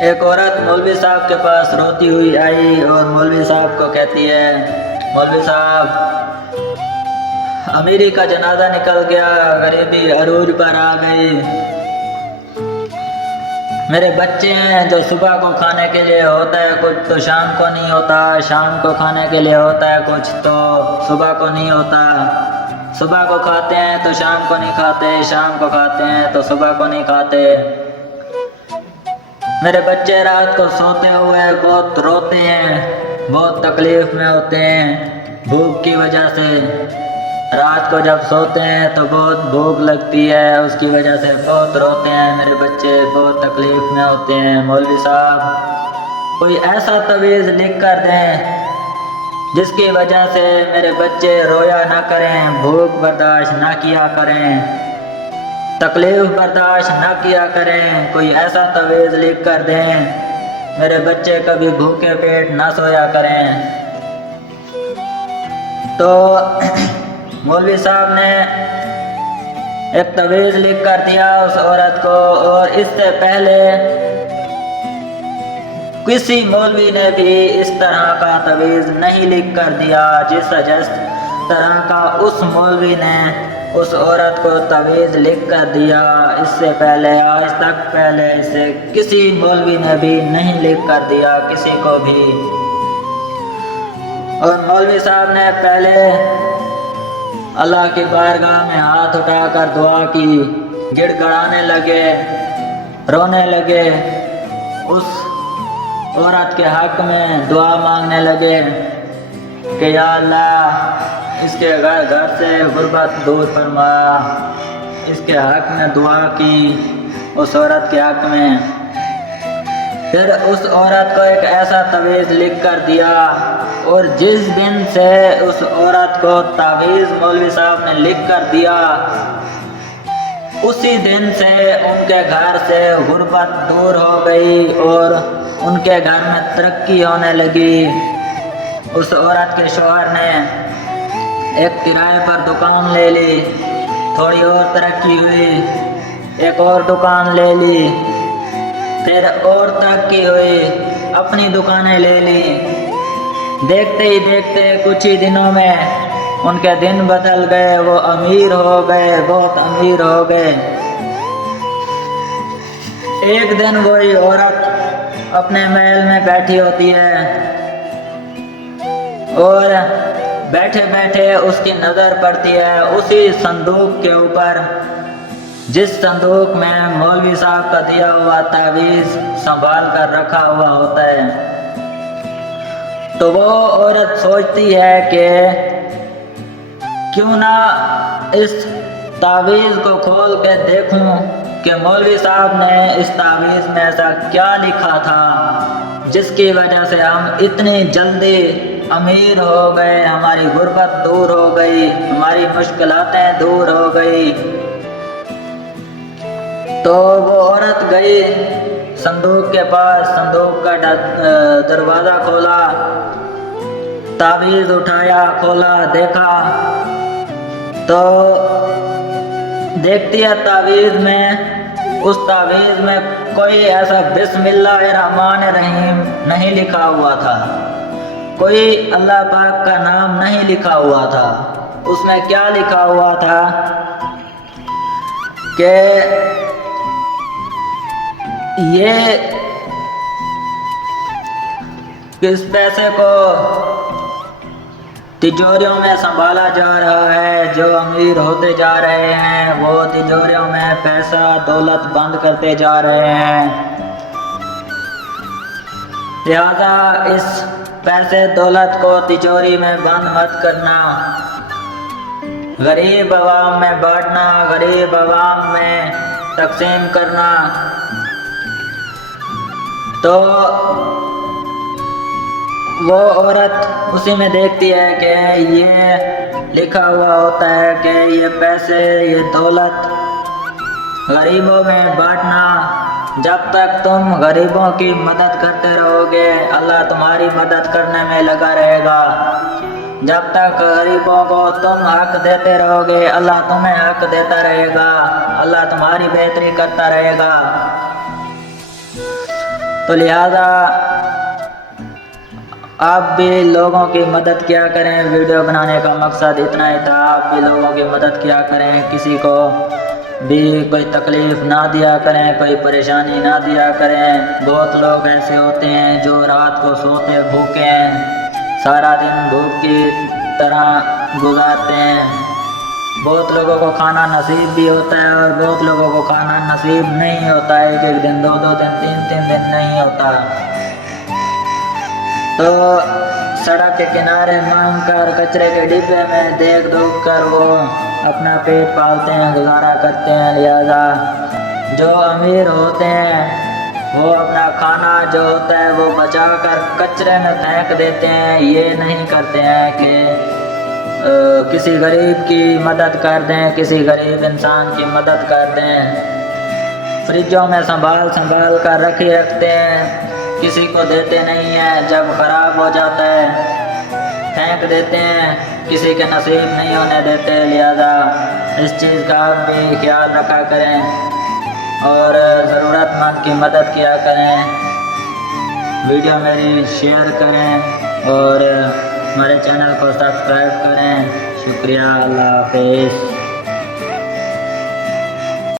ایک عورت مولوی صاحب کے پاس روتی ہوئی آئی اور مولوی صاحب کو کہتی ہے، مولوی صاحب امیری کا جنازہ نکل گیا، غریبی عروج پر آ گئی، میرے بچے ہیں جو صبح کو کھانے کے لیے ہوتا ہے کچھ تو شام کو نہیں ہوتا، شام کو کھانے کے لیے ہوتا ہے کچھ تو صبح کو نہیں ہوتا، صبح کو کھاتے ہیں تو شام کو نہیں کھاتے، شام کو کھاتے ہیں تو صبح کو نہیں کھاتے، میرے بچے رات کو سوتے ہوئے بہت روتے ہیں، بہت تکلیف میں ہوتے ہیں بھوک کی وجہ سے، رات کو جب سوتے ہیں تو بہت بھوک لگتی ہے، اس کی وجہ سے بہت روتے ہیں، میرے بچے بہت تکلیف میں ہوتے ہیں، مولوی صاحب کوئی ایسا تعویذ لکھ کر دیں جس کی وجہ سے میرے بچے رویا نہ کریں، بھوک برداشت نہ کیا کریں، تکلیف برداشت نہ کیا کریں، کوئی ایسا تعویذ لکھ کر دیں میرے بچے کبھی بھوکے پیٹ نہ سویا کریں۔ تو مولوی صاحب نے ایک تعویذ لکھ کر دیا اس عورت کو، اور اس سے پہلے کسی مولوی نے بھی اس طرح کا تعویذ نہیں لکھ کر دیا جس طرح کا اس مولوی نے اس عورت کو تعویذ لکھ کر دیا، اس سے پہلے آج تک پہلے سے کسی مولوی نے بھی نہیں لکھ کر دیا کسی کو بھی۔ اور مولوی صاحب نے پہلے اللہ کی بارگاہ میں ہاتھ اٹھا کر دعا کی، گڑ گڑانے لگے، رونے لگے، اس عورت کے حق میں دعا مانگنے لگے کہ یا اللہ اس کے گھر سے غربت دور فرما، اس کے حق میں دعا کی، اس عورت کے حق میں۔ پھر اس عورت کو ایک ایسا تعویذ لکھ کر دیا، اور جس دن سے اس عورت کو تعویذ مولوی صاحب نے لکھ کر دیا اسی دن سے ان کے گھر سے غربت دور ہو گئی اور ان کے گھر میں ترقی ہونے لگی۔ اس عورت کے شوہر نے ایک کرائے پر دکان لے لی، تھوڑی اور ترقی ہوئی، ایک اور دکان لے لی، پھر اور ترقی ہوئی، اپنی دکانیں لے لی، دیکھتے ہی دیکھتے کچھ ہی دنوں میں ان کے دن بدل گئے، وہ امیر ہو گئے، بہت امیر ہو گئے۔ ایک دن وہی عورت اپنے محل میں بیٹھی ہوتی ہے اور بیٹھے بیٹھے اس کی نظر پڑتی ہے اسی صندوق کے اوپر جس صندوق میں مولوی صاحب کا دیا ہوا تعویذ سنبھال کر رکھا ہوا ہوتا ہے۔ تو وہ عورت سوچتی ہے کہ کیوں نہ اس تعویذ کو کھول کے دیکھوں کہ مولوی صاحب نے اس تعویذ میں ایسا کیا لکھا تھا جس کی وجہ سے ہم اتنی جلدی امیر ہو گئے، ہماری غربت دور ہو گئی، ہماری مشکلاتیں دور ہو گئی۔ تو وہ عورت گئی صندوق کے پاس، صندوق کا دروازہ کھولا، تعویذ اٹھایا، کھولا، دیکھا تو دیکھتی ہے اس تعویذ میں کوئی ایسا بسم اللہ الرحمن الرحیم نہیں لکھا ہوا تھا، کوئی اللہ پاک کا نام نہیں لکھا ہوا تھا۔ اس میں کیا لکھا ہوا تھا کہ یہ کس پیسے کو تجوریوں میں سنبھالا جا رہا ہے، جو امیر ہوتے جا رہے ہیں وہ تجوریوں میں پیسہ دولت بند کرتے جا رہے ہیں، لہذا اس پیسے دولت کو تجوری میں بند مت کرنا، غریب عوام میں بانٹنا، غریب عوام میں تقسیم کرنا۔ تو وہ عورت اسی میں دیکھتی ہے کہ یہ لکھا ہوا ہوتا ہے کہ یہ پیسے، یہ دولت غریبوں میں بانٹنا، جب تک تم غریبوں کی مدد کرتے رہو گے اللہ تمہاری مدد کرنے میں لگا رہے گا، جب تک غریبوں کو تم حق دیتے رہو گے اللہ تمہیں حق دیتا رہے گا، اللہ تمہاری بہتری کرتا رہے گا۔ تو لہذا آپ بھی لوگوں کی مدد کیا کریں. ویڈیو بنانے کا مقصد اتنا ہی تھا، آپ بھی لوگوں کی مدد کیا کریں، کسی کو بھی کوئی تکلیف نہ دیا کریں، کوئی پریشانی نہ دیا کریں. بہت لوگ ایسے ہوتے ہیں جو رات کو سوتے بھوکے ہیں، سارا دن بھوک کی طرح گزارتے ہیں. بہت لوگوں کو کھانا نصیب بھی ہوتا ہے اور بہت لوگوں کو کھانا نصیب نہیں ہوتا ہے. ایک دن، دو دن، تین دن نہیں ہوتا. تو سڑک کے کنارے مانگ کر، کچرے کے ڈبے میں دیکھ دکھ کر وہ اپنا پیٹ پالتے ہیں، گزارا کرتے ہیں. لہذا جو امیر ہوتے ہیں وہ اپنا کھانا جو ہوتا ہے وہ بچا کر کچرے میں پھینک دیتے ہیں. یہ نہیں کرتے ہیں کہ کسی غریب کی مدد کر دیں، کسی غریب انسان کی مدد کر دیں. فریجوں میں سنبھال کر رکھتے ہیں، کسی کو دیتے نہیں ہیں. جب خراب ہو جاتا ہے پھینک دیتے ہیں، کسی کے نصیب نہیں ہونے دیتے. لہذا اس چیز کا آپ بھی خیال رکھا کریں اور ضرورت مند کی مدد کیا کریں. ویڈیو میری شیئر کریں اور ہمارے چینل کو سبسکرائب کریں. شکریہ. اللہ حافظ.